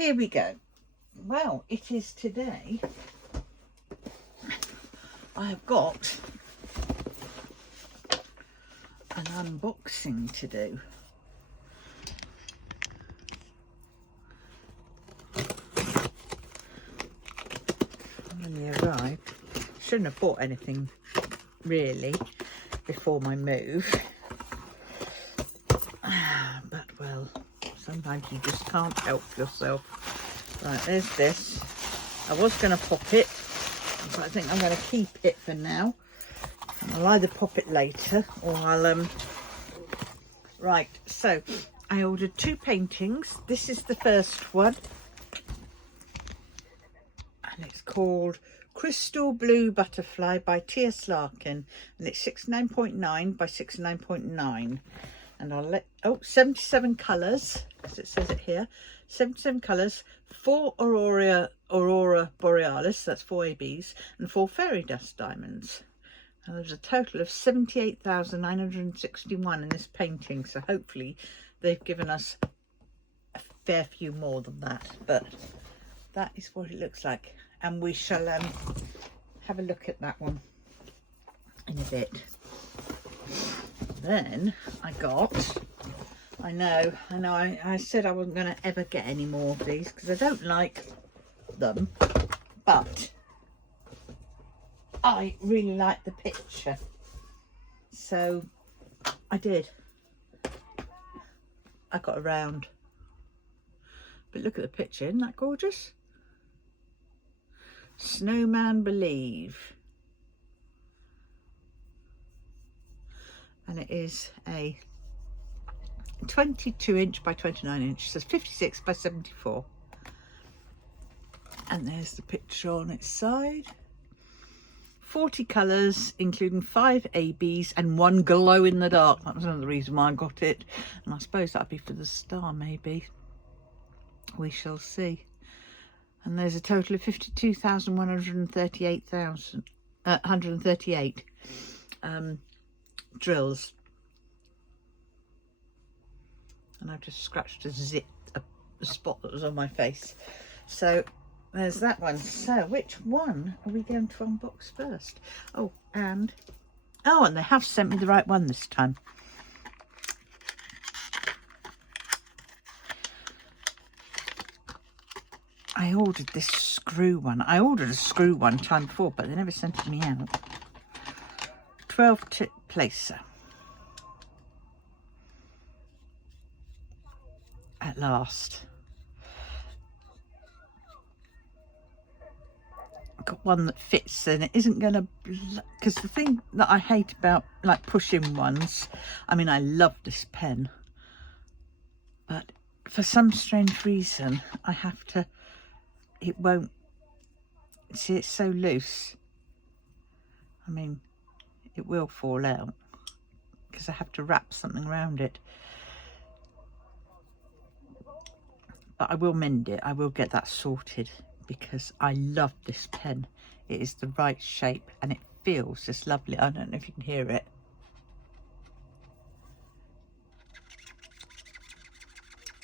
here we go. Well, it is today. I have got an unboxing to do. When they arrived, shouldn't have bought anything really before my move, but well, sometimes you just can't help yourself. Right, there's this. I was going to pop it, but I think I'm going to keep it for now. I'll either pop it later or I'll right, so I ordered 2 paintings. This is the first one, and it's called Crystal Blue Butterfly by T.S. Larkin, and it's 69.9 by 69.9, and I'll let 77 colours, as it says it here, 77 colours, 4 Aurora Borealis, that's 4 ABs, and 4 fairy dust diamonds. And there's a total of 78,961 in this painting, so hopefully they've given us a fair few more than that, but that is what it looks like, and we shall have a look at that one in a bit. Then I said I wasn't going to ever get any more of these because I don't like them, but I really like the picture, so I did. I got around, but look at the picture, isn't that gorgeous? Snowman Believe, and it is a 22" by 29", so 56 by 74, and there's the picture on its side. 40 colours, including 5 ABs and 1 glow in the dark. That was another reason why I got it, and I suppose that'd be for the star, maybe. We shall see. And there's a total of 138 drills. And I've just scratched a spot that was on my face. So there's that one. So which one are we going to unbox first? And they have sent me the right one this time. I ordered this screw one. I ordered a screw one time before, but they never sent it me out. 12-tip placer. At last. I've got one that fits, and it isn't going to... Because the thing that I hate about, like, pushing ones... I mean, I love this pen. But for some strange reason, I have to... It won't, see, it's so loose. I mean, it will fall out because I have to wrap something around it. But I will mend it. I will get that sorted because I love this pen. It is the right shape and it feels just lovely. I don't know if you can hear it.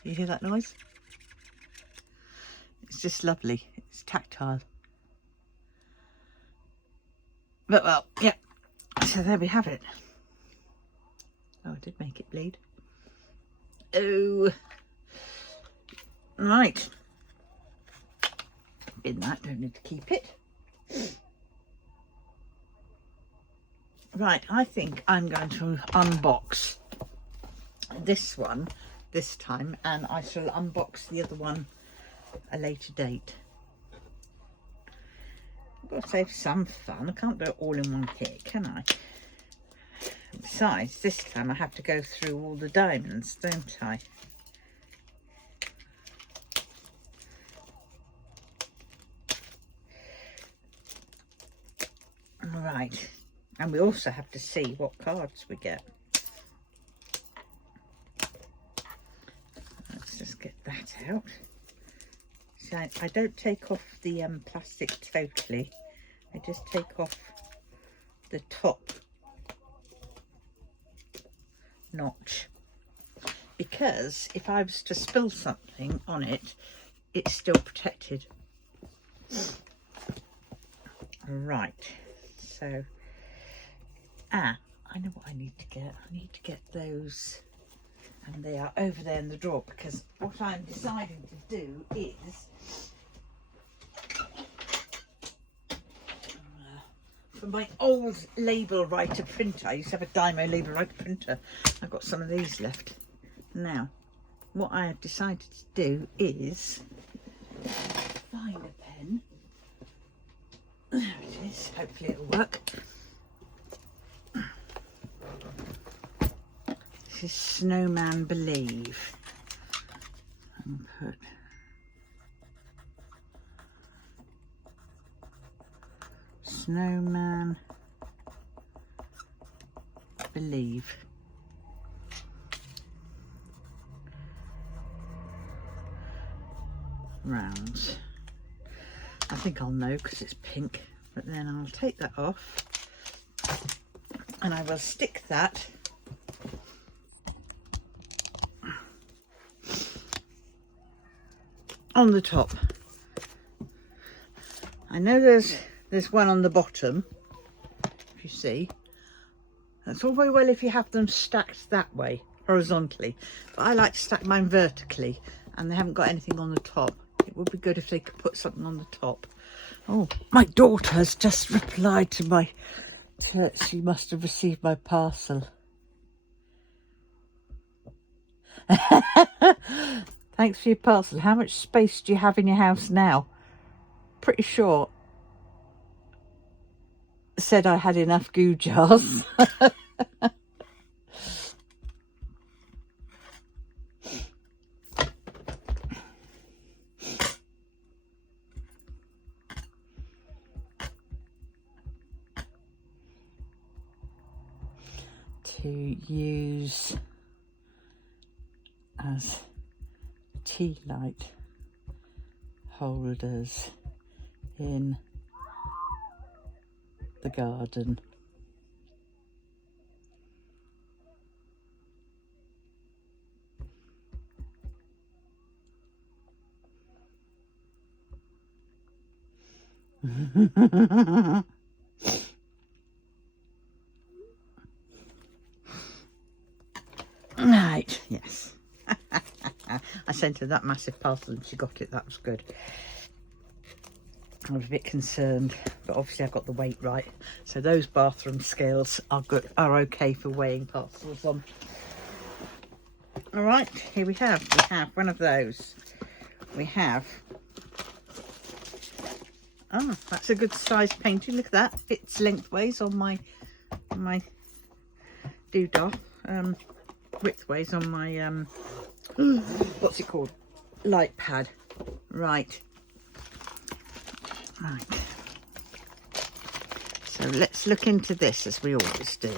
You hear that noise? It's just lovely. It's tactile. But well, yeah. So there we have it. Oh, I did make it bleed. Oh. Right. Bin that, don't need to keep it. Right, I think I'm going to unbox this one this time, and I shall unbox the other one a later date. I've got to save some fun. I can't do it all in one hit, can I? Besides, this time I have to go through all the diamonds, don't I? Right, and we also have to see what cards we get. Let's just get that out. So I don't take off the plastic totally. I just take off the top notch, because if I was to spill something on it, it's still protected. Right, so I know what I need to get. I need to get those, and they are over there in the drawer, because what I'm deciding to do is for my old label writer printer. I used to have a Dymo label writer printer. I've got some of these left. Now, what I have decided to do is find a pen. There it is. Hopefully it'll work. This is Snowman Believe. And put Snowman Believe. Rounds. I think I'll know because it's pink, but then I'll take that off and I will stick that on the top. I know there's one on the bottom, if you see. That's all very well if you have them stacked that way, horizontally, but I like to stack mine vertically, and they haven't got anything on the top. It would be good if they could put something on the top. Oh, my daughter has just replied to my text. She must have received my parcel. Thanks for your parcel. How much space do you have in your house now? Pretty sure said I had enough goo jars. To use as tea light holders in the garden. Right, yes. I sent her that massive parcel and she got it. That was good. I was a bit concerned, but obviously I've got the weight right. So those bathroom scales are good, are okay for weighing parcels on. All right, here we have one of those. We have, oh, that's a good size painting. Look at that, fits lengthways on my doodah, widthways on my what's it called, light pad. Right, so let's look into this, as we always do.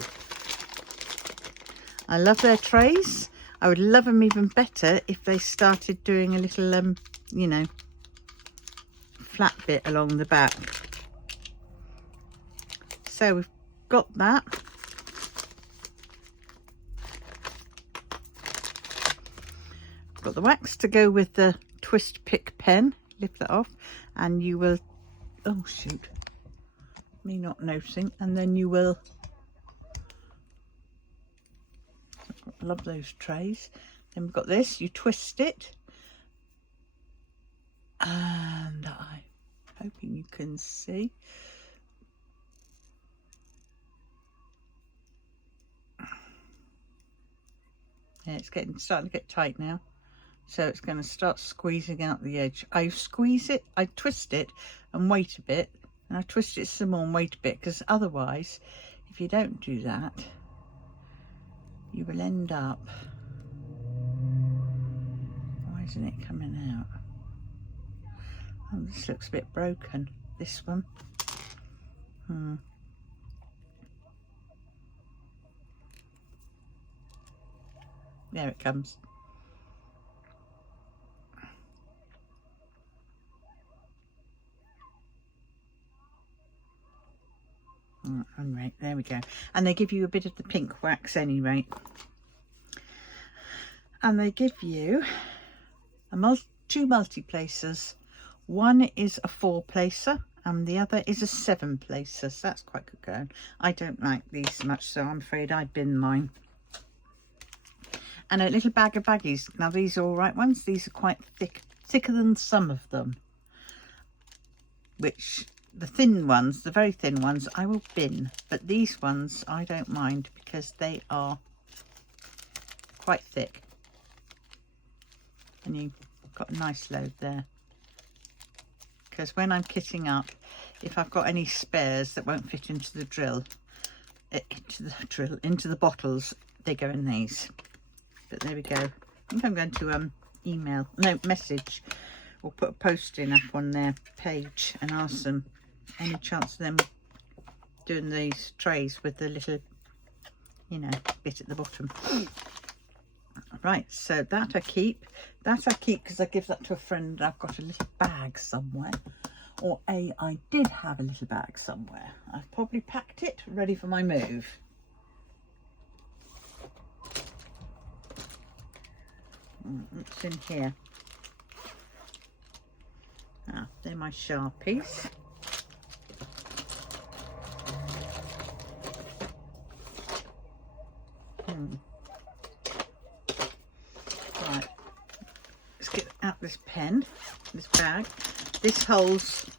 I love their trays. I would love them even better if they started doing a little you know, flat bit along the back. So we've got that. Got the wax to go with the twist pick pen. Lift that off and you will, oh shoot, me not noticing, and then you will, love those trays. Then we've got this, you twist it, and I'm hoping you can see. Yeah, it's starting to get tight now. So it's going to start squeezing out the edge. I squeeze it, I twist it and wait a bit. And I twist it some more and wait a bit, because otherwise, if you don't do that, you will end up, why isn't it coming out? Oh, this looks a bit broken, this one. There it comes. Right, there we go. And they give you a bit of the pink wax anyway. And they give you a two multi-placers. One is a 4-placer and the other is a 7-placer, so that's quite good going. I don't like these much, so I'm afraid I bin mine. And a little bag of baggies. Now these are all right ones. These are quite thick, thicker than some of them, which the thin ones, the very thin ones, I will bin, but these ones I don't mind because they are quite thick, and you've got a nice load there. Because when I'm kitting up, if I've got any spares that won't fit into the into the bottles, they go in these. But there we go. I think I'm going to message or put a post in up on their page and ask them any chance of them doing these trays with the little, you know, bit at the bottom. Right, so that I keep because I give that to a friend. I've got a little bag somewhere, or I did have a little bag somewhere. I've probably packed it ready for my move. What's in here? Ah, they're my Sharpies. Right, let's get out this pen, this bag. This holds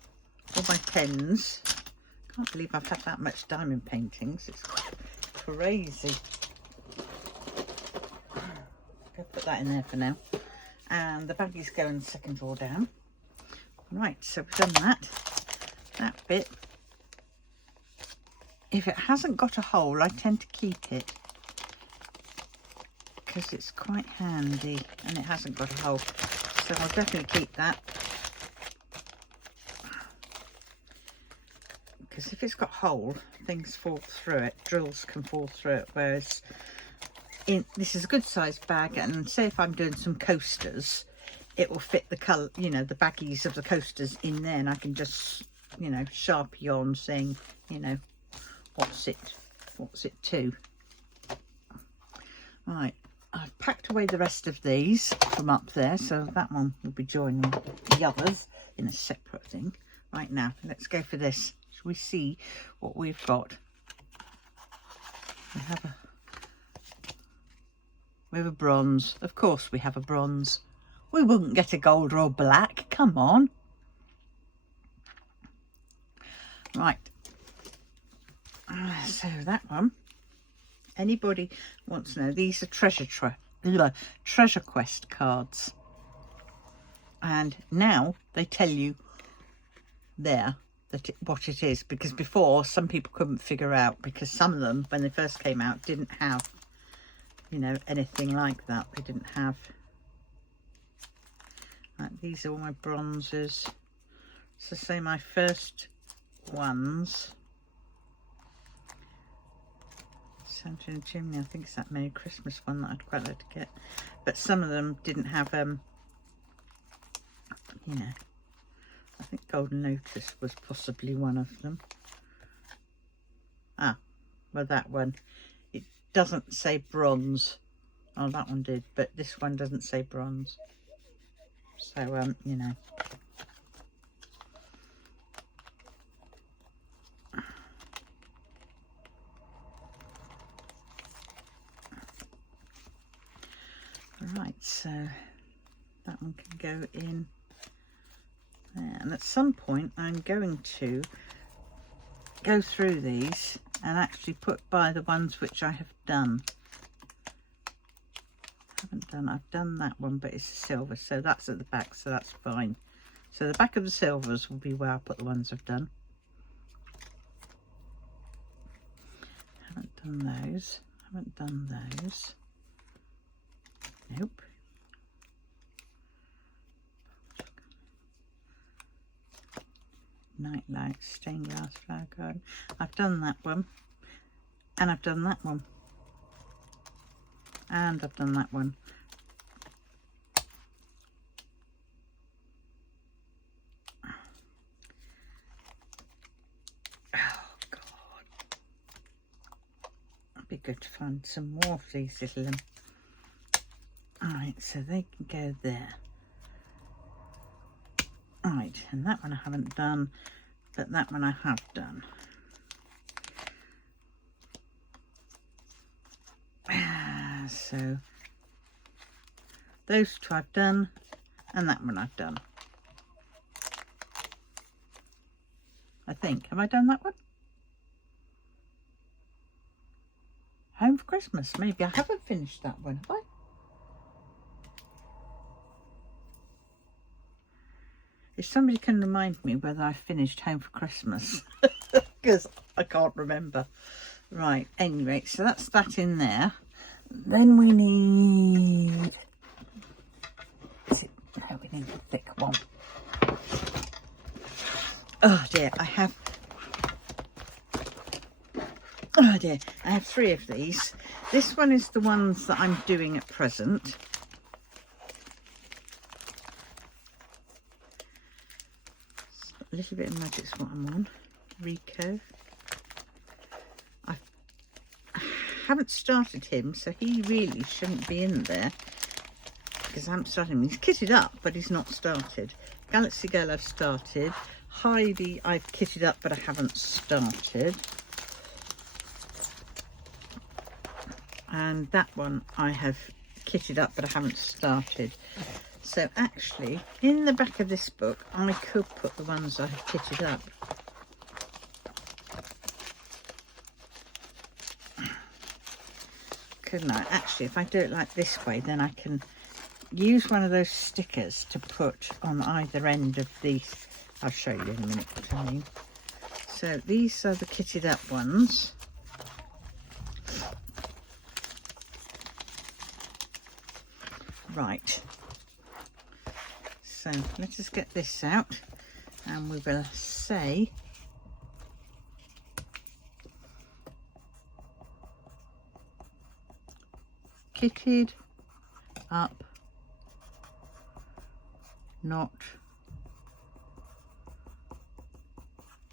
all my pens. Can't believe I've had that much diamond paintings. It's crazy. Go put that in there for now. And the baggies go in the second drawer down. Right, so we've done that bit. If it hasn't got a hole, I tend to keep it because it's quite handy, and it hasn't got a hole, so I'll definitely keep that. Because if it's got a hole, things fall through it, drills can fall through it, whereas this is a good sized bag, and say if I'm doing some coasters, it will fit the colour, you know, the baggies of the coasters in there, and I can just, you know, Sharpie on saying, you know, what's it to. Right, I've packed away the rest of these from up there, so that one will be joining the others in a separate thing. Right, now let's go for this. Shall we see what we've got? We have a bronze. Of course we have a bronze. We wouldn't get a gold or a black. Come on. Right. So that one. Anybody wants to know? These are treasure quest cards. And now they tell you there what it is, because before some people couldn't figure out, because some of them when they first came out didn't have, you know, anything like that. They didn't have. Right, these are all my bronzes. So say my first ones. Santa and Chimney, I think it's that Merry Christmas one that I'd quite like to get, but some of them didn't have you know, I think Golden Lotus was possibly one of them. Ah, well, that one, it doesn't say bronze. Oh, that one did, but this one doesn't say bronze. So you know, right, so that one can go in there, and at some point I'm going to go through these and actually put by the ones which I have done. I've done that one, but it's a silver, so that's at the back, so that's fine. So the back of the silvers will be where I put the ones I've done. Haven't done those. Nope. Nightlight, stained glass flower garden. I've done that one, and I've done that one, and I've done that one. Oh God, it'd be good to find some more of these little. All right, so they can go there. Right, and that one I haven't done, but that one I have done. So those two I've done, and that one I've done. I think. Have I done that one? Home for Christmas. Maybe I haven't finished that one, have I? If somebody can remind me whether I finished Home for Christmas, because I can't remember. Right, anyway, so that's that in there. Then we need... No, we need a thick one. Oh dear, I have... Oh dear, I have 3 of these. This one is the ones that I'm doing at present. A little bit of Magic's what I'm on. Rico. I haven't started him, so he really shouldn't be in there because I haven't started him. He's kitted up, but he's not started. Galaxy Girl I've started. Heidi I've kitted up, but I haven't started. And that one I have kitted up, but I haven't started. So actually, in the back of this book, I could put the ones I have kitted up. Couldn't I? Actually, if I do it like this way, then I can use one of those stickers to put on either end of these. I'll show you in a minute what I mean. So these are the kitted up ones. Right. So let us get this out and we will say kitted up, not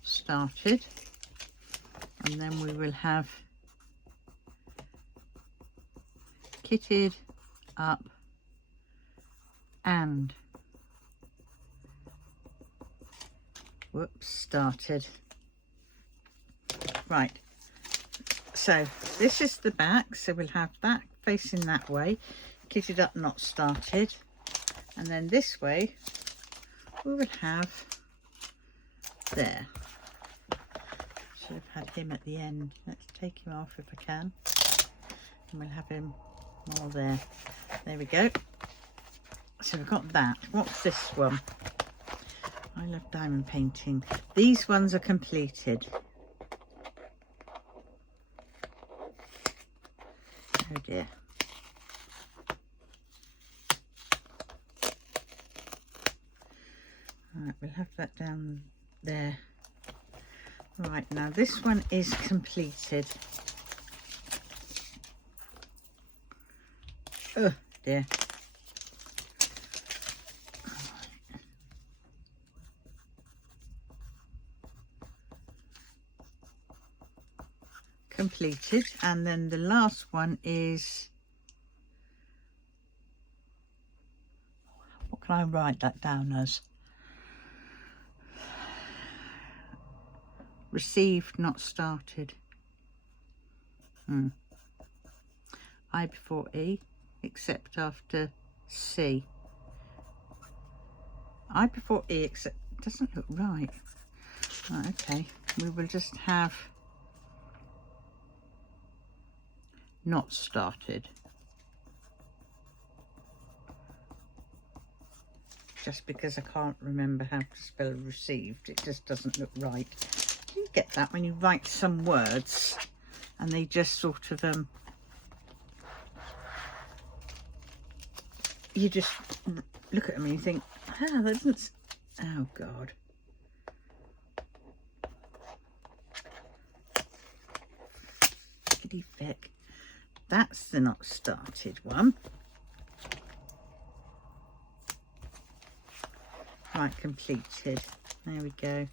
started, and then we will have kitted up and started. Right, so this is the back, so we'll have that facing that way, kitted up, not started, and then this way we will have there. Should have had him at the end. Let's take him off if I can, and we'll have him more there. There we go. So we've got that. What's this one? I love diamond painting. These ones are completed. Oh dear. Right, we'll have that down there. Right, now this one is completed. Oh dear. Completed, and then the last one is, what can I write that down as? Received, not started. I before E, except after C. I before E, except, doesn't look right. Right, okay, we will just have not started, just because I can't remember how to spell received. It just doesn't look right. You get that when you write some words and they just sort of you just look at them and you think, ah, that doesn't, oh god. Fickety fick. That's the not started one. Right, completed. There we go.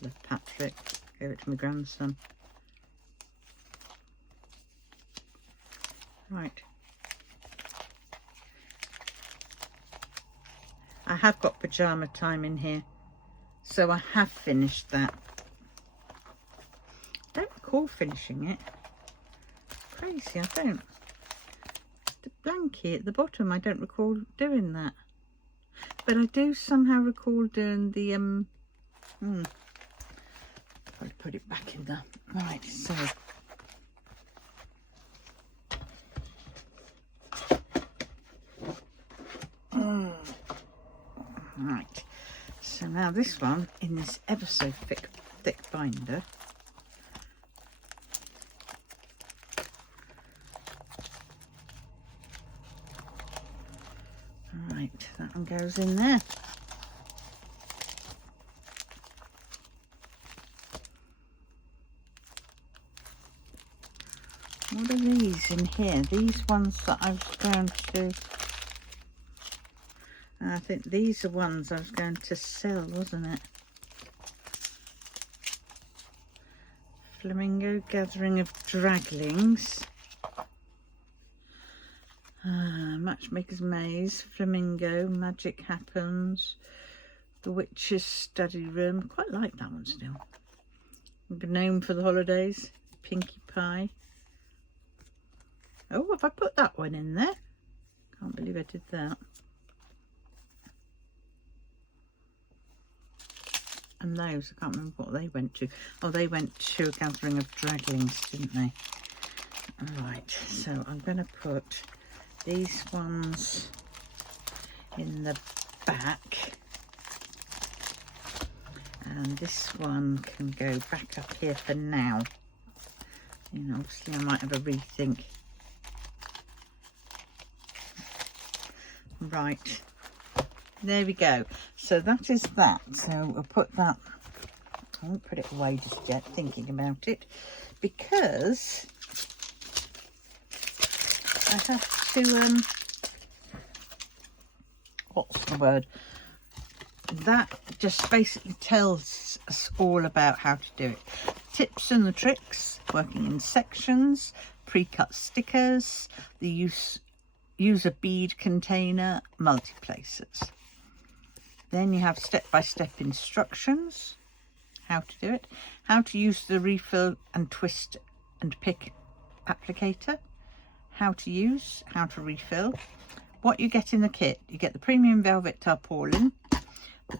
Love Patrick. Give it to my grandson. Right. I have got Pajama Time in here, so I have finished that. I don't recall finishing it. Crazy, I don't. The blankie at the bottom, I don't recall doing that. But I do somehow recall doing the I'll put it back in there. Right, so right, so now this one in this ever so thick binder. Right, that one goes in there. What are these in here? These ones that I was going to... I think these are ones I was going to sell, wasn't it? Flamingo Gathering of Draglings. Matchmaker's Maze. Flamingo. Magic Happens. The Witch's Study Room. Quite like that one still. Gnome for the Holidays. Pinkie Pie. Oh, have I put that one in there? Can't believe I did that. And those, I can't remember what they went to. Oh, they went to a Gathering of Draglings, didn't they? Right, so I'm going to put these ones in the back. And this one can go back up here for now. You know, obviously I might have a rethink. Right, there we go. So that is that. So we'll put that, I won't put it away just yet, thinking about it, because I have to, what's the word? That just basically tells us all about how to do it. Tips and the tricks, working in sections, pre-cut stickers, the use a bead container, multi-places. Then you have step-by-step instructions, how to do it, how to use the refill and twist and pick applicator, how to refill, what you get in the kit. You get the premium velvet tarpaulin,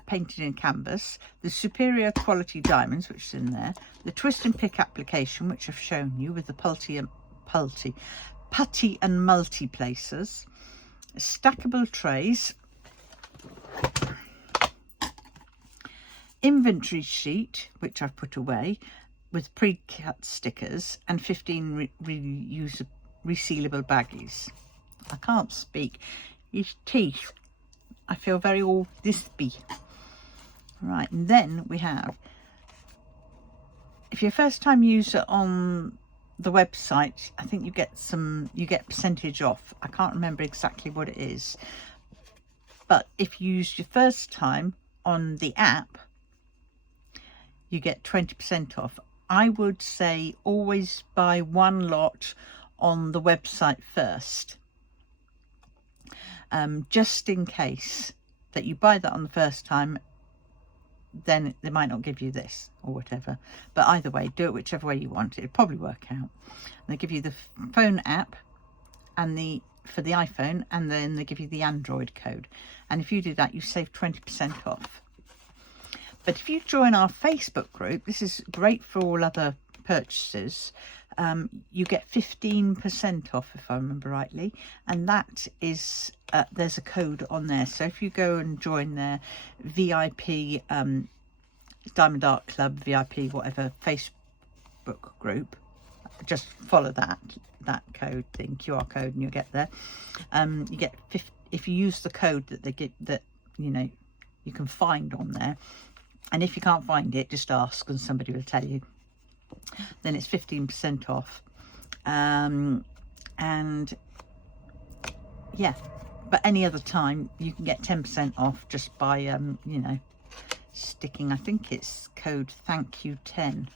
painted in canvas, the superior quality diamonds, which is in there, the twist and pick application, which I've shown you with the putty and multi-placers, stackable trays, inventory sheet, which I've put away, with pre-cut stickers, and 15 resealable baggies. I can't speak. His teeth. I feel very all thispy. Right, and then we have, if you're a first time user on the website, I think you get percentage off. I can't remember exactly what it is, but if you use your first time on the app, you get 20% off. I would say always buy one lot on the website first, just in case that you buy that on the first time, then they might not give you this or whatever. But either way, do it whichever way you want. It'll probably work out. They give you the phone app and for the iPhone, and then they give you the Android code. And if you do that, you save 20% off. But if you join our Facebook group, this is great for all other purchases. You get 15% off, if I remember rightly, and that is there's a code on there. So if you go and join their VIP Diamond Art Club VIP whatever Facebook group, just follow that code thing, QR code, and you'll get there. You get 50, if you use the code that they get, that you know you can find on there. And if you can't find it, just ask and somebody will tell you. Then it's 15% off. And yeah, but any other time you can get 10% off just by you know, sticking, I think it's code thank you 10.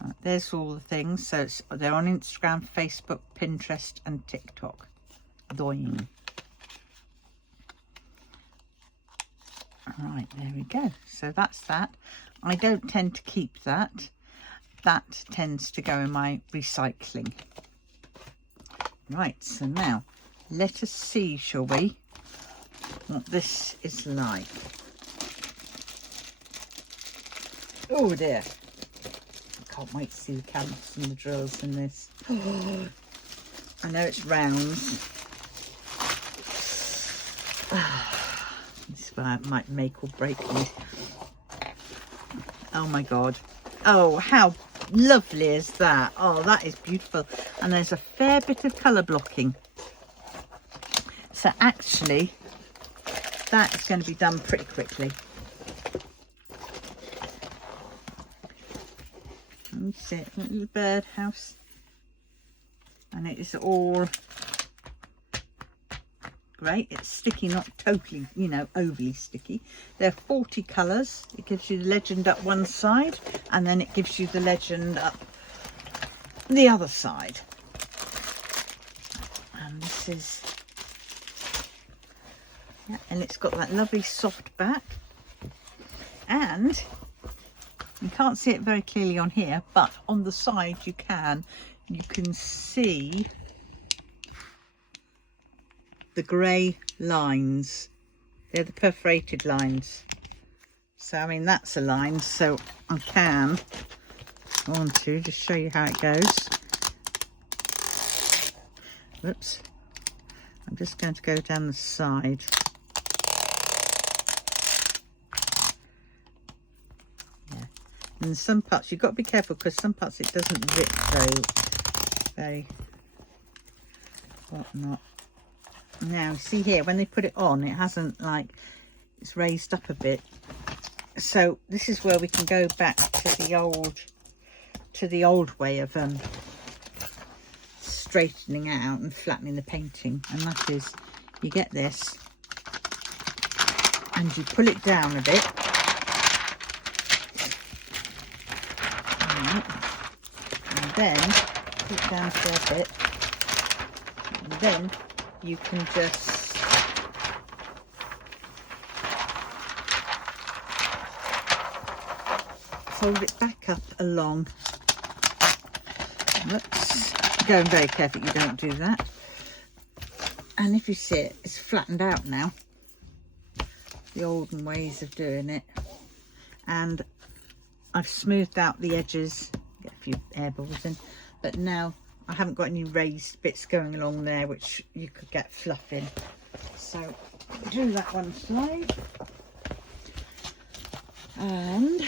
Right, there's all the things. So they're on Instagram, Facebook, Pinterest and TikTok. Doing. Right, there we go. So that's that. I don't tend to keep that. That tends to go in my recycling. Right, so now let us see, shall we, what this is like. Oh dear. I can't wait to see the clamps and the drills in this. Oh, I know it's rounds. This is where I might make or break me. Oh my God. Oh, how lovely is that? Oh, that is beautiful. And there's a fair bit of colour blocking. So actually, that is going to be done pretty quickly. Let me see it, little birdhouse. And it is all great. It's sticky, not totally, you know, overly sticky. There are 40 colours. It gives you the legend up one side, and then it gives you the legend up the other side. And this is, yeah, and it's got that lovely soft back. And you can't see it very clearly on here, but on the side you can see the grey lines. They're the perforated lines. So I mean, that's a line, so I can want to just show you how it goes. Whoops, I'm just going to go down the side. Yeah, and some parts you've got to be careful, because some parts it doesn't rip very whatnot. Now see here, when they put it on, it hasn't, like, it's raised up a bit. So this is where we can go back to the old way of straightening out and flattening the painting, and that is, you get this and you pull it down a bit. Right. And then pull it down for a bit, and then you can just fold it back up along. Whoops, going very carefully, you don't do that. And if you see it, it's flattened out now, the olden ways of doing it. And I've smoothed out the edges, get a few air bubbles in, but now I haven't got any raised bits going along there which you could get fluff in. So do that one slide, and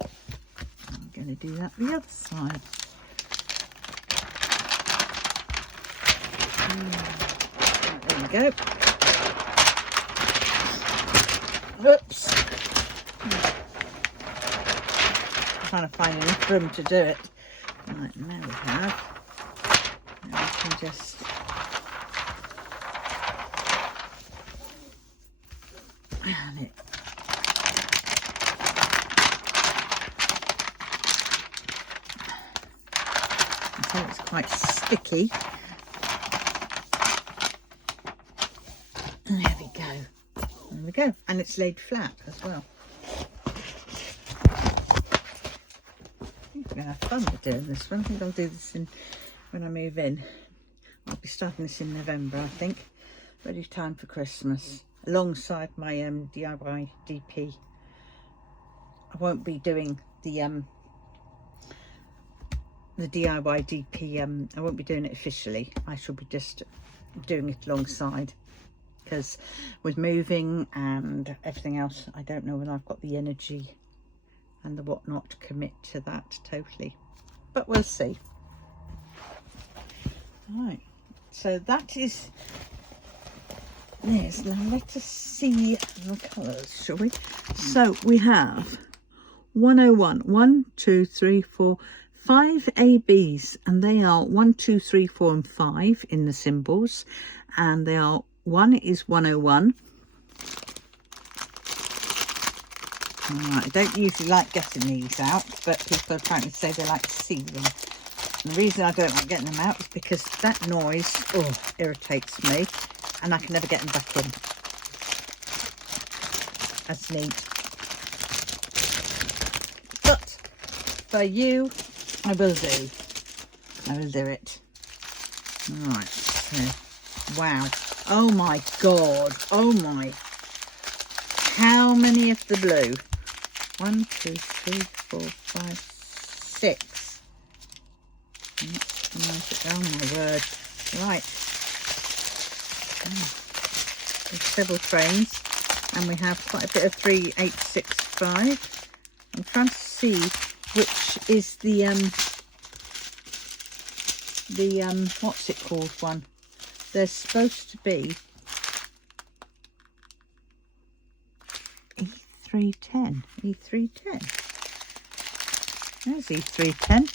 I'm going to do that the other side. There we go. Whoops. I'm trying to find enough room to do it. Right, now we have. Now we can just and it. So it's quite sticky. There we go. There we go. And it's laid flat as well. I'm gonna have fun with doing this one. I think I'll do this when I move in. I'll be starting this in November, I think. Ready time for Christmas. Alongside my DIY DP. I won't be doing the DIY DP. I won't be doing it officially. I shall be just doing it alongside, because with moving and everything else, I don't know whether I've got the energy and the whatnot to commit to that totally, but we'll see. Right, so that is this. Now let us see the colours, shall we? So we have 101, 1, 2, 3, 4, 5 ABs, and they are 1, 2, 3, 4 and 5 in the symbols, and they are, one is 101. Right, I don't usually like getting these out, but people apparently say they like to see them. And the reason I don't like getting them out is because that noise irritates me, and I can never get them back in. as neat. But for you, I will do. I will do it. Right. So, wow. Oh my God. Oh my. How many of the blue? 1, 2, 3, 4, 5, 6. Oh my word. Right. There's several trains, and we have quite a bit of 3, 8, 6, 5. I'm trying to see which is the what's it called one. There's supposed to be E310. E310. There's E310.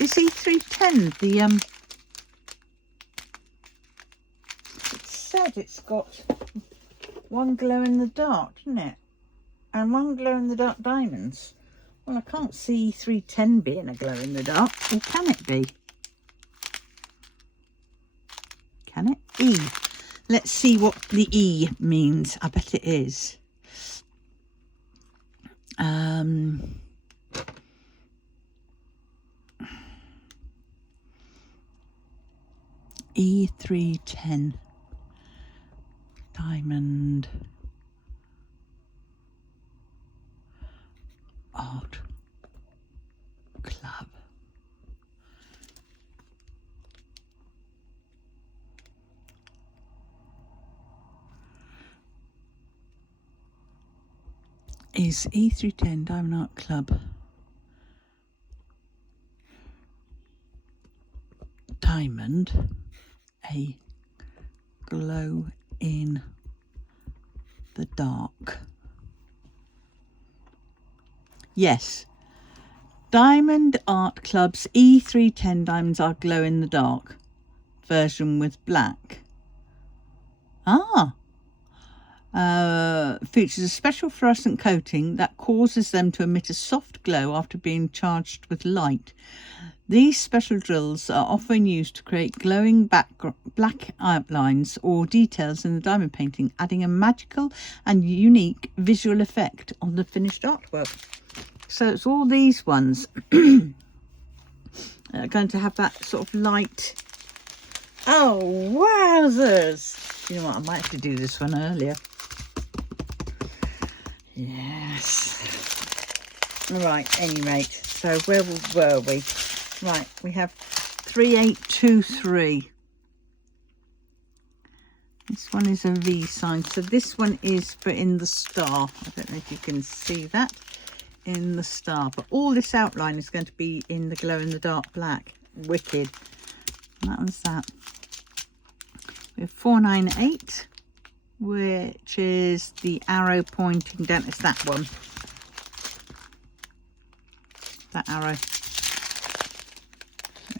Is E310 the it said it's got one glow in the dark, didn't it? And one glow in the dark diamonds. Well, I can't see E310 being a glow in the dark. Or can it be? Can it? E. Let's see what the E means. I bet it is. E310 Diamond Art Club. Is E310 Diamond Art Club diamond a glow in the dark? Yes. Diamond Art Club's E310 diamonds are glow in the dark version with black. Features a special fluorescent coating that causes them to emit a soft glow after being charged with light. These special drills are often used to create glowing black outlines or details in the diamond painting, adding a magical and unique visual effect on the finished artwork. So it's all these ones are going to have that sort of light. Oh, wowzers! You know what? I might have to do this one earlier. Yes. All right, any rate. So where were we? Right, we have 3823. This one is a V sign. So this one is for in the star. I don't know if you can see that. In the star. But all this outline is going to be in the glow in the dark black. Wicked. And that was that. We have 498, which is the arrow pointing down. It's that one. That arrow.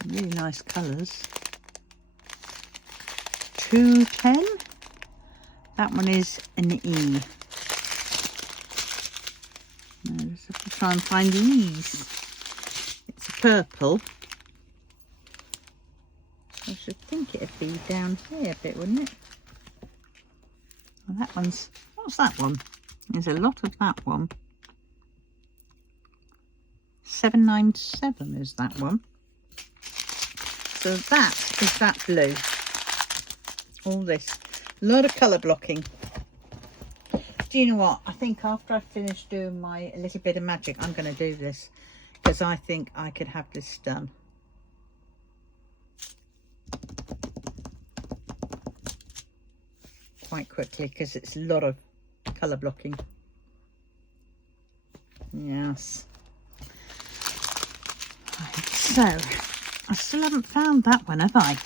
Really nice colours. 210. That one is an E. Now just have to try and find the E's. It's a purple. I should think it'd be down here a bit, wouldn't it? Well, that one's... What's that one? There's a lot of that one. 797 is that one. So that is that blue. All this. A lot of colour blocking. Do you know what? I think after I finish doing my little bit of magic, I'm going to do this. Because I think I could have this done. Quite quickly, because it's a lot of colour blocking. Yes. Right, so... I still haven't found that one, have I?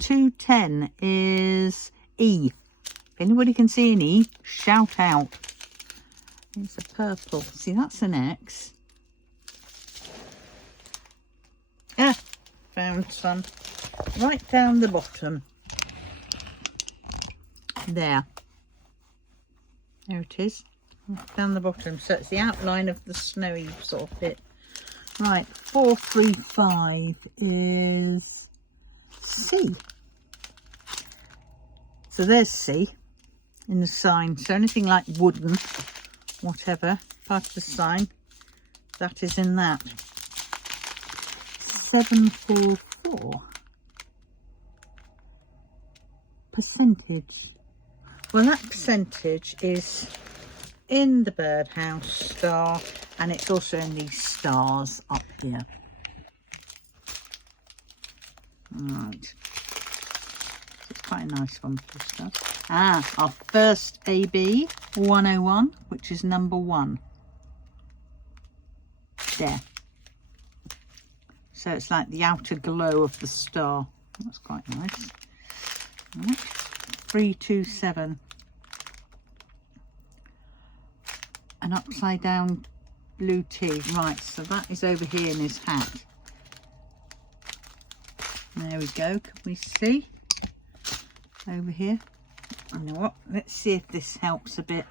210 is E. If anybody can see an E, shout out. It's a purple. See, that's an X. Ah, found some. Right down the bottom. There. There it is. Down the bottom. So it's the outline of the snowy sort of bit. Right, 435 is C. So there's C. in the sign. So anything like wooden, whatever, part of the sign, that is in that. 744. Percentage. Well, that percentage is in the birdhouse star, and it's also in these stars up here. Right. It's quite a nice one for stars. Our first AB 101, which is number 1. There. So it's like the outer glow of the star. That's quite nice. Right. 327. An upside down blue T. Right, so that is over here in his hat. There we go. Can we see? Over here. You know what? Let's see if this helps a bit.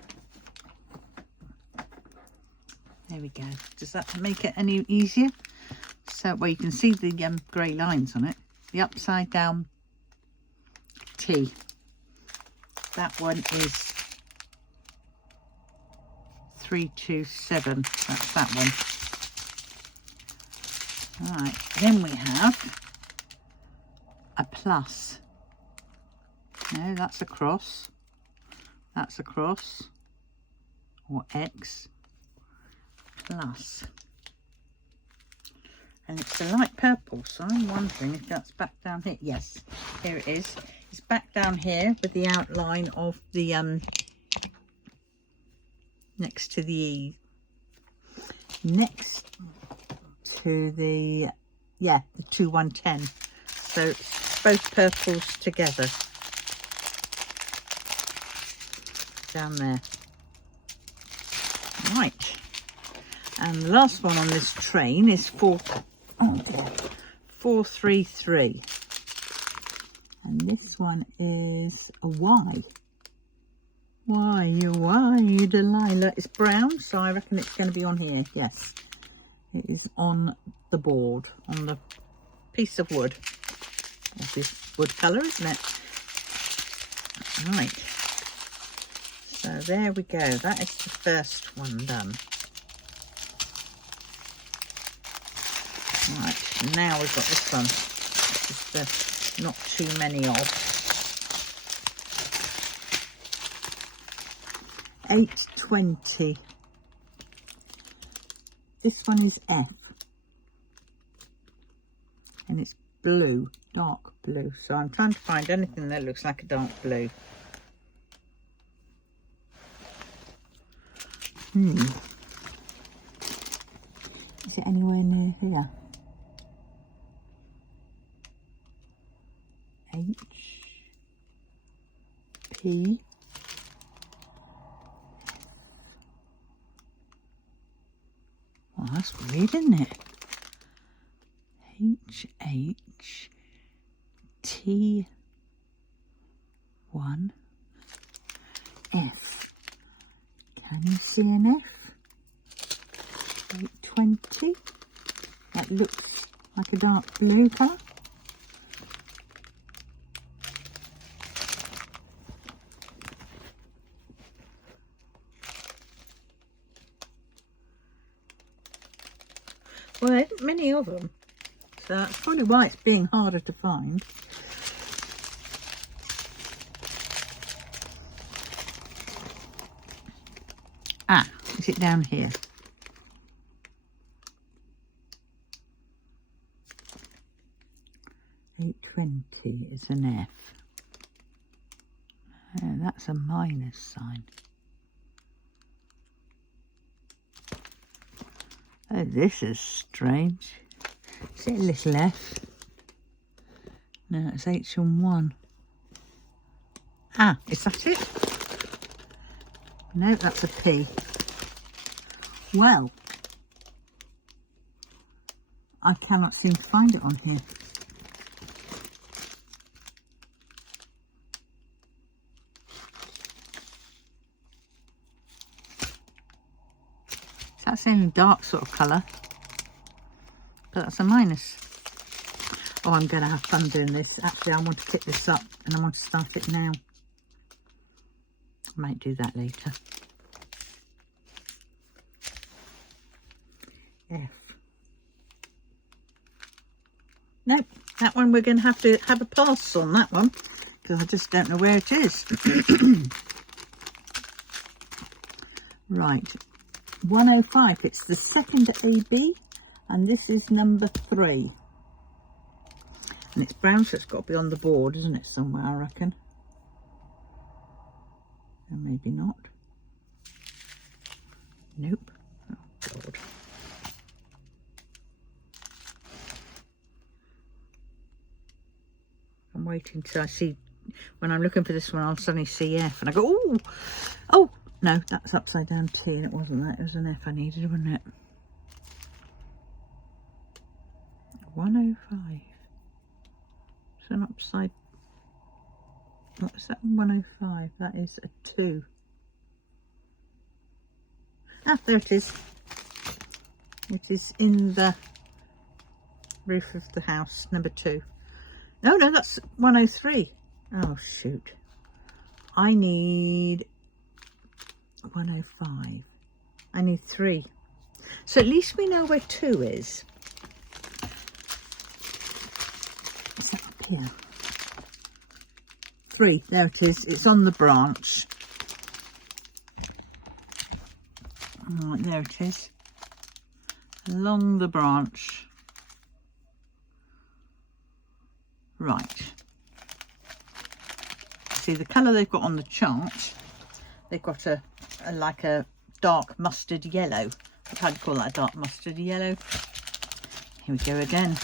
There we go. Does that make it any easier? So, well, you can see the grey lines on it. The upside down T. That one is 327. That's that one. Right. Then we have a plus. No, that's a cross. That's a cross. Or X. Plus. And it's a light purple, so I'm wondering if that's back down here. Yes, here it is. It's back down here with the outline of the next to the the 2110. So it's both purples together down there. Right. And the last one on this train is 433. And this one is a Y. Why, Delilah? It's brown, so I reckon it's going to be on here. Yes, it is on the board, on the piece of wood. Obvious wood colour, isn't it? Right. So there we go. That is the first one done. Right, now we've got this one. Just not too many of. 820. This one is F. And it's blue, dark blue. So I'm trying to find anything that looks like a dark blue. Is it anywhere near here? H P Oh, that's weird, isn't it? H H T 1 F. Can you see an F? 820. That looks like a dark blue colour. Well, there isn't many of them, so that's probably why it's being harder to find. Ah, is it down here? $8.20 is an F. Oh, that's a minus sign. Oh, this is strange. Is it a little F? No, it's H and 1. Ah, is that it? No, that's a P. Well, I cannot seem to find it on here. That's in a dark sort of colour, but that's a minus. Oh, I'm going to have fun doing this. Actually, I want to pick this up and I want to start it now. Might do that later. F. Nope, that one we're going to have a pass on that one because I just don't know where it is. Right, 105. It's the second AB, and this is number 3. And it's brown, so it's got to be on the board, isn't it? Somewhere, I reckon. Or maybe not. Nope. Oh God. I'm waiting till I see, when I'm looking for this one, I'll suddenly see F and I go, oh, oh, no, that's upside down T, and it wasn't that, it was an F I needed, wasn't it? 105. It's an upside, what was that? 105, that is a 2. Ah, there it is. It is in the roof of the house, number 2. No, that's 103. Oh, shoot. I need 105. I need 3. So at least we know where 2 is. What's that up here? 3. There it is. It's on the branch. Right, there it is. Along the branch. Right. See the colour they've got on the chart. They've got a like a dark mustard yellow. I'd call that a dark mustard yellow. Here we go again.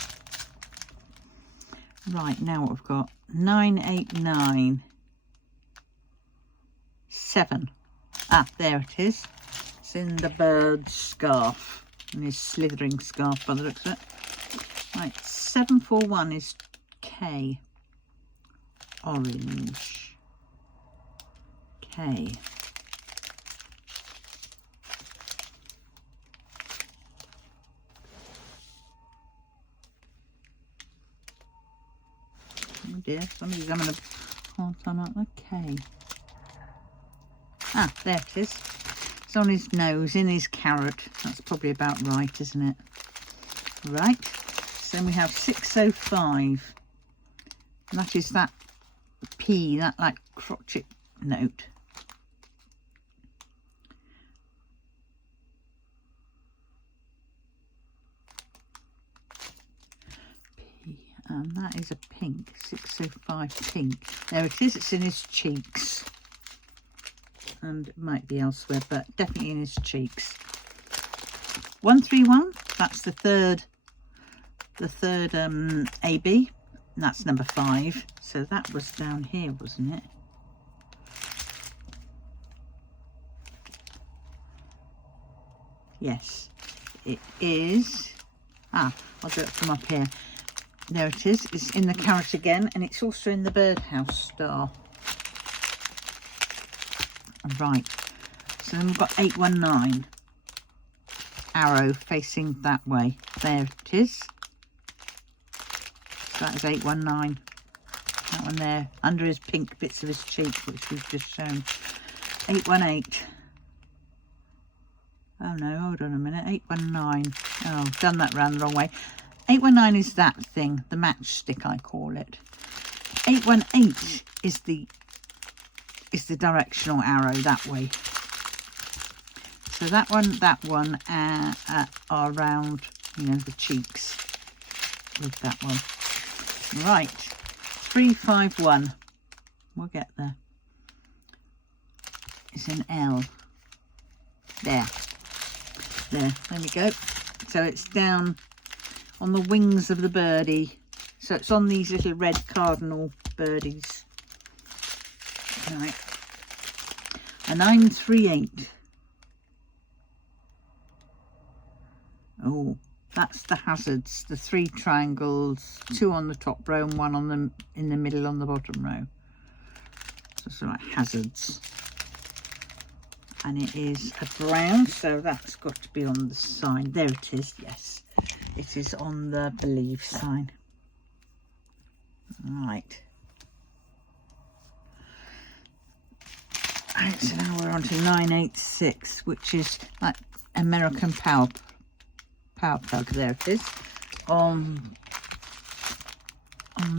Right, now what we've got 989 7. Ah, there it is. It's in the bird's scarf, and his slithering scarf by the looks of it. Right, 741 is K. Orange. K. Oh dear, somebody's having a hard time out the K. Ah, there it is. It's on his nose, in his carrot. That's probably about right, isn't it? Right. So then we have 605. And that is that P, that like crotchet note. P, and that is a pink, 605 pink. There it is, it's in his cheeks. And it might be elsewhere, but definitely in his cheeks. 131, that's the third AB. And that's number 5. So that was down here, wasn't it? Yes, it is. Ah, I'll do it from up here. There it is. It's in the carrot again, and it's also in the birdhouse star. Right. So then we've got 819. Arrow facing that way. There it is. That is 819. That one there, under his pink bits of his cheek, which we've just shown. 818. Oh no, hold on a minute. 819. Oh, done that round the wrong way. 819 is that thing, the matchstick I call it. 818 is the directional arrow that way. So that one are around, you know, the cheeks with that one. Right, 351. We'll get there. It's an L. There we go. So it's down on the wings of the birdie. So it's on these little red cardinal birdies. Right. A 938. Oh, that's the hazards. The 3 triangles, 2 on the top row and 1 on them in the middle on the bottom row. So it's like hazards. And it is a brown, so that's got to be on the sign. There it is, yes. It is on the believe sign. Right. Right, so now we're on to 986, which is like American power plug. There it is on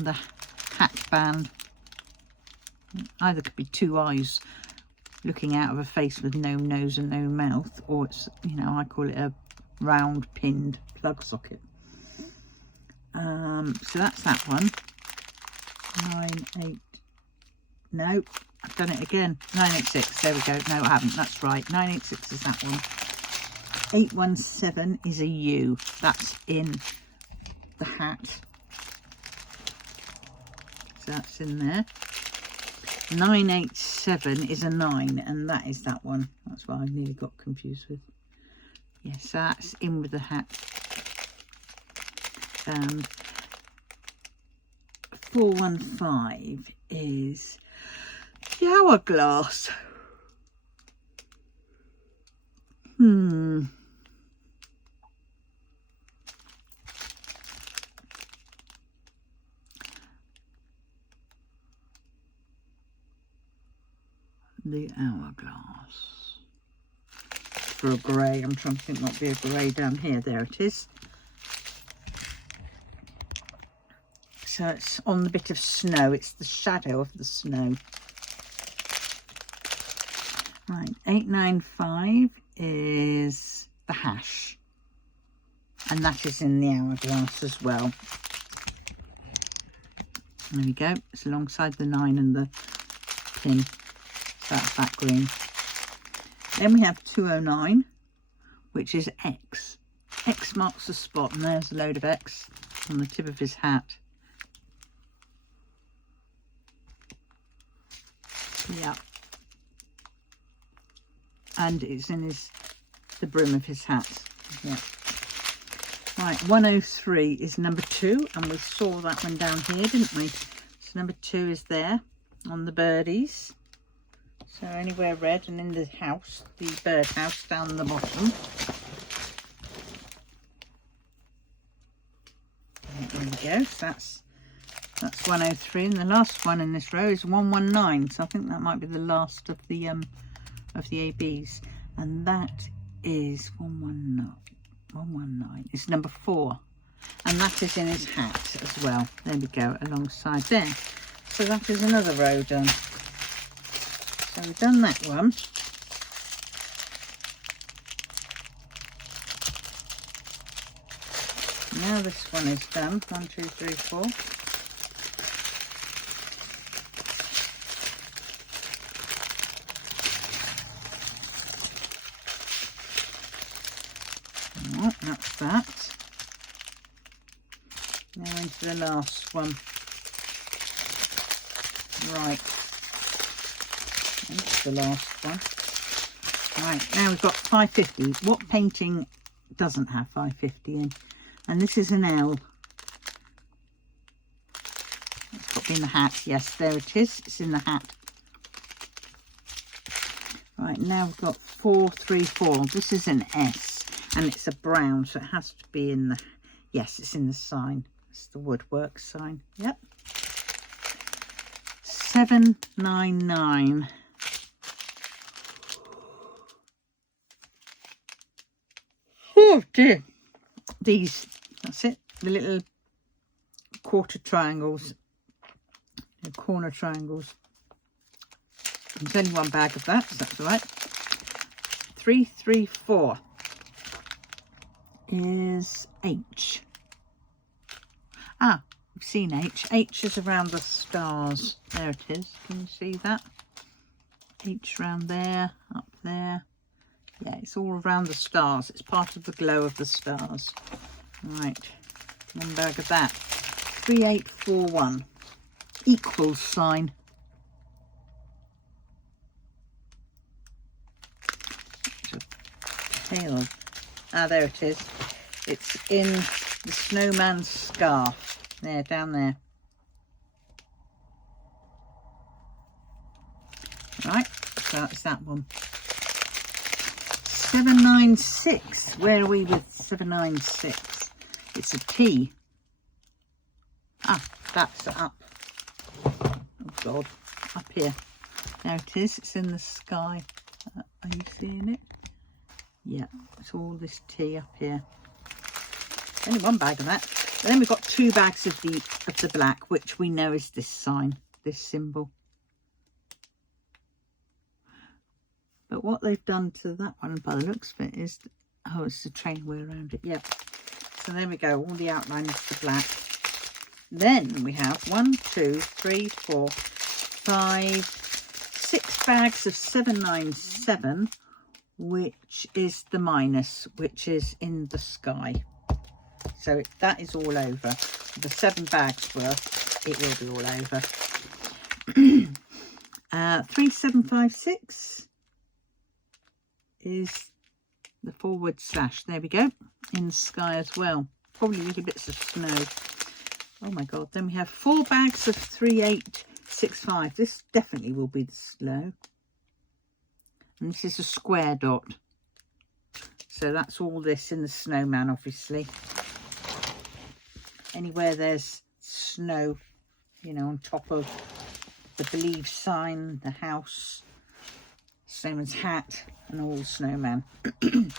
the hat band. Either could be two eyes looking out of a face with no nose and no mouth, or it's, you know, I call it a round pinned plug socket. So that's that one. 98. No, I've done it again. 986. There we go. No, I haven't. That's right. 986 is that one. 817 is a U. That's in the hat. So that's in there. 987 is a 9, and that is that one. That's what I nearly got confused with. Yes, so that's in with the hat. 415 is the hourglass. The hourglass. For a grey, I'm trying to think what would be a grey down here. There it is. So it's on the bit of snow. It's the shadow of the snow. Right, 895 is the hash. And that is in the hourglass as well. There we go. It's alongside the 9 and the pin. So that's that green. Then we have 209, which is X. X marks the spot, and there's a load of X on the tip of his hat. Yeah. And it's in the brim of his hat. Yeah. Right, 103 is number 2, and we saw that one down here, didn't we? So number 2 is there on the birdies. So anywhere red, and in the house, the bird house down the bottom. There we go. So that's 103, and the last one in this row is 119. So I think that might be the last of the ABs, and that is 119. It's number 4, and that is in his hat as well. There we go, alongside there. So that is another row done. So we've done that one. Now this one is done. 1, 2, 3, 4. Right, that's that. Now into the last one. Right. That's the last one. Right, now we've got 550. What painting doesn't have 550 in? And this is an L. It's got to be in the hat. Yes, there it is. It's in the hat. Right, now we've got 434. This is an S, and it's a brown, so it has to be in the... Yes, it's in the sign. It's the woodwork sign. Yep. 799. Oh dear. These, that's it, the little quarter triangles, the corner triangles. There's only one bag of that, so that's all right. 334 is H. Ah, we've seen H. H is around the stars. There it is. Can you see that? H around there, up there. Yeah, it's all around the stars. It's part of the glow of the stars. Right, one bag of that. 3841. Equals sign. Tail. Ah, there it is. It's in the snowman's scarf. There, down there. Right, so that's that one. 796. Where are we with 796? It's a T. Ah, that's up. Oh God, up here. There it is. It's in the sky. Are you seeing it? Yeah, it's all this tea up here. Only one bag of that. And then we've got 2 bags of the black, which we know is this sign, this symbol. But what they've done to that one, by the looks of it, is, oh, it's the train way around it. Yep. So there we go, all the outline of the black. Then we have 1, 2, 3, 4, 5, 6 bags of 797, which is the minus, which is in the sky. So that is all over. The 7 bags worth, it will be all over. 3756 is the forward slash. There we go, in the sky as well. Probably little bits of snow. Oh my god. Then we have 4 bags of 3865. This definitely will be the snow. And this is a square dot. So that's all this in the snowman, obviously. Anywhere there's snow, you know, on top of the believe sign, the house, snowman's hat, and all snowman. And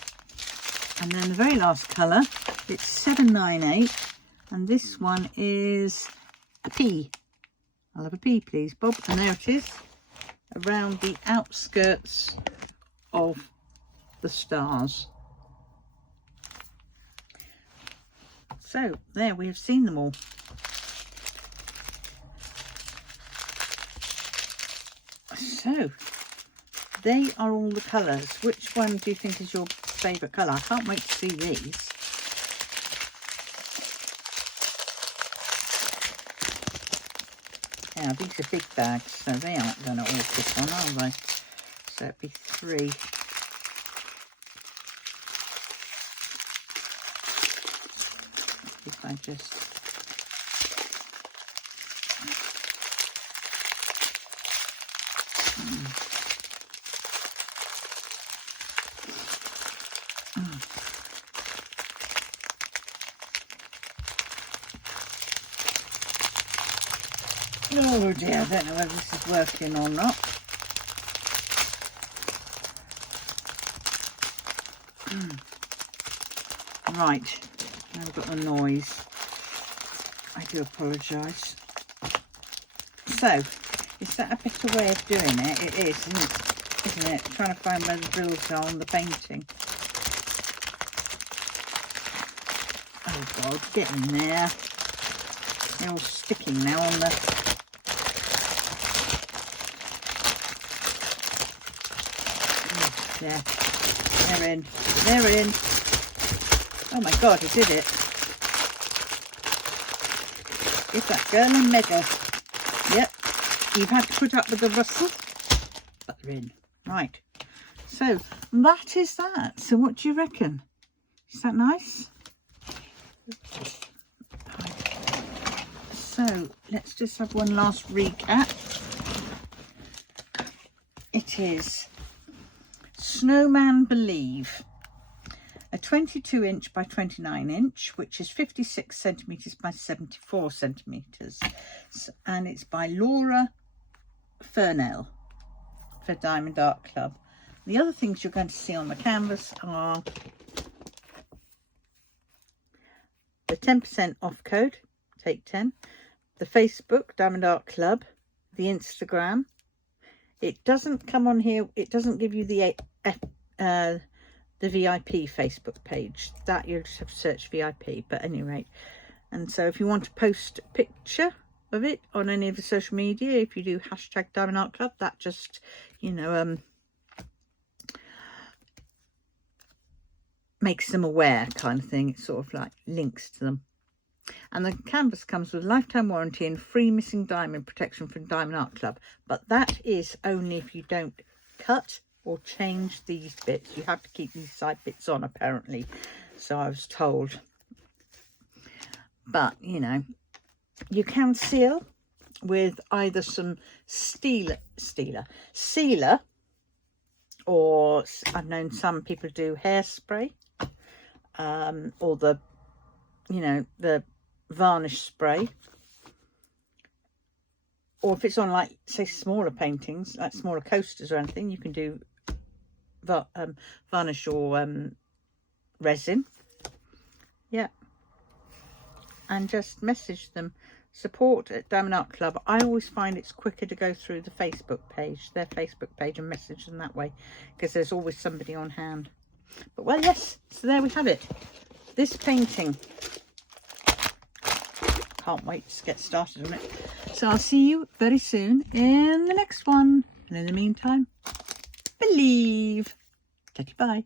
then the very last colour, it's 798, and this one is a pea. I'll have a pea, please, Bob. And there it is, around the outskirts of the stars. So there, we have seen them all. So they are all the colours. Which one do you think is your favourite colour? I can't wait to see these. Now these are big bags, so they aren't going to all fit on, are they? So it'd be 3. If I just... Oh dear, I don't know whether this is working or not. Right, now I've got the noise. I do apologise. So, is that a better way of doing it? It is, isn't it? Trying to find where the drills are on the painting. Oh God, get in there. They're all sticking now on the... Yeah, they're in. They're in. Oh my God, I did it. Is that girl in mega? Yep. You've had to put up with the rustle, but they're in. Right. So that is that. So what do you reckon? Is that nice? So let's just have one last recap. It is Snowman Believe, a 22 inch by 29 inch, which is 56 centimetres by 74 centimetres, and it's by Laura Furnell for Diamond Art Club. The other things you're going to see on the canvas are the 10% off code, take 10, the Facebook Diamond Art Club, the Instagram. It doesn't come on here, it doesn't give you the VIP Facebook page. That you'll just have to search VIP, but at any rate. And so if you want to post a picture of it on any of the social media, if you do hashtag Diamond Art Club, that just, you know, makes them aware kind of thing. It sort of like links to them. And the canvas comes with lifetime warranty and free missing diamond protection from Diamond Art Club. But that is only if you don't cut or change these bits. You have to keep these side bits on, apparently. So I was told. But, you know, you can seal with either some sealer, or I've known some people do hairspray, or the, you know, the varnish spray, or if it's on, like, say, smaller paintings, like smaller coasters or anything, you can do varnish or resin. Yeah. And just message them, support at Diamond Art Club. I always find it's quicker to go through the Facebook page, their Facebook page, and message them that way, because there's always somebody on hand. But, well, yes, so there we have it. This painting. Can't wait to get started on it. So I'll see you very soon in the next one. And in the meantime, believe. Take it, bye.